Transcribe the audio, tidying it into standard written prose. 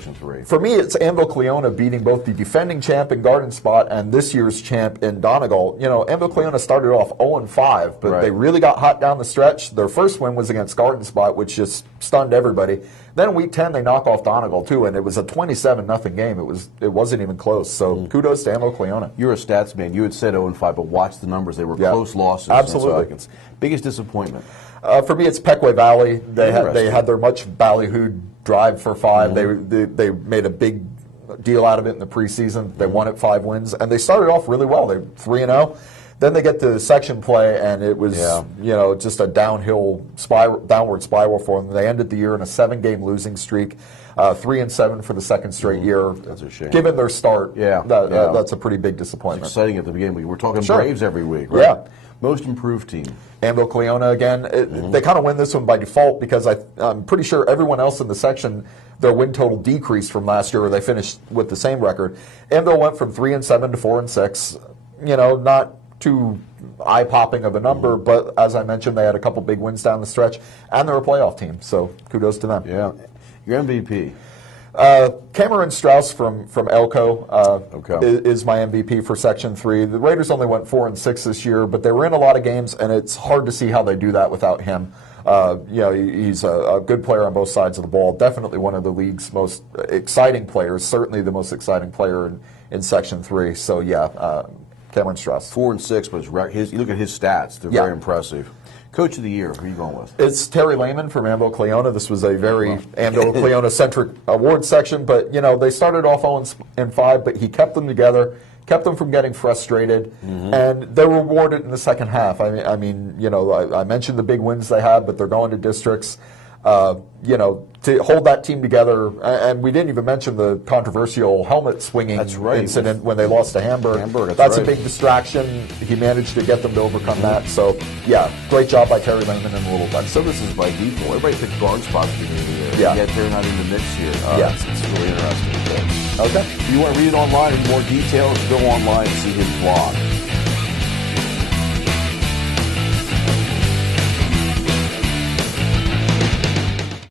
Section 3? For me, it's Anvil-Cleona beating both the defending champ in Garden Spot and this year's champ in Donegal. You know, Anvil-Cleona started off 0-5, but they really got hot down the stretch. Their first win was against Garden Spot, which just stunned everybody. Then in Week 10, they knock off Donegal, too, and it was a 27-0 game. It wasn't even close. So kudos to Anvil-Cleona. You're a stats man. You had said 0-5, but watch the numbers. They were close losses. Absolutely. Biggest disappointment? For me, it's Pequea Valley. They had their much ballyhooed drive for 5. They made a big deal out of it in the preseason. They won it 5 wins, and they started off really well. They 3-0. Then they get to section play, and it was just a downward spiral for them. They ended the year in a 7-game losing streak, 3-7 for the second straight year. That's a shame. Given their start, that's a pretty big disappointment. It's exciting at the beginning. We're talking Braves every week, right? Yeah. Most improved team. Anvil-Cleona again. They kind of win this one by default because I'm pretty sure everyone else in the section, their win total decreased from last year, where they finished with the same record. Anvil went from 3-7 to 4-6. You know, not too eye-popping of a number, but as I mentioned, they had a couple big wins down the stretch, and they're a playoff team, so kudos to them. Yeah. Your MVP? Cameron Strauss from Elko is my MVP for Section 3. The Raiders only went 4-6 this year, but they were in a lot of games, and it's hard to see how they do that without him. He's a good player on both sides of the ball, definitely one of the league's most exciting players, certainly the most exciting player in Section 3. So, Cameron Strauss. 4-6, but you look at his stats, they're very impressive. Coach of the Year, who are you going with? It's Terry Lehman from Anvil-Cleona. This was a very Anvil-Cleona-centric award section, but, they started off 0-5, but he kept them together, kept them from getting frustrated, and they were rewarded in the second half. I mentioned the big wins they had, but they're going to districts. To hold that team together, and we didn't even mention the controversial helmet swinging incident when they lost to Hamburg. That's a big distraction. He managed to get them to overcome that. So, great job by Terry Lehman and the Little Ducks. So this is by default. Everybody picked guard spots for the year. Yet they're not in the mix here. It's really interesting. Okay. If you want to read it online in more details, go online and see his blog.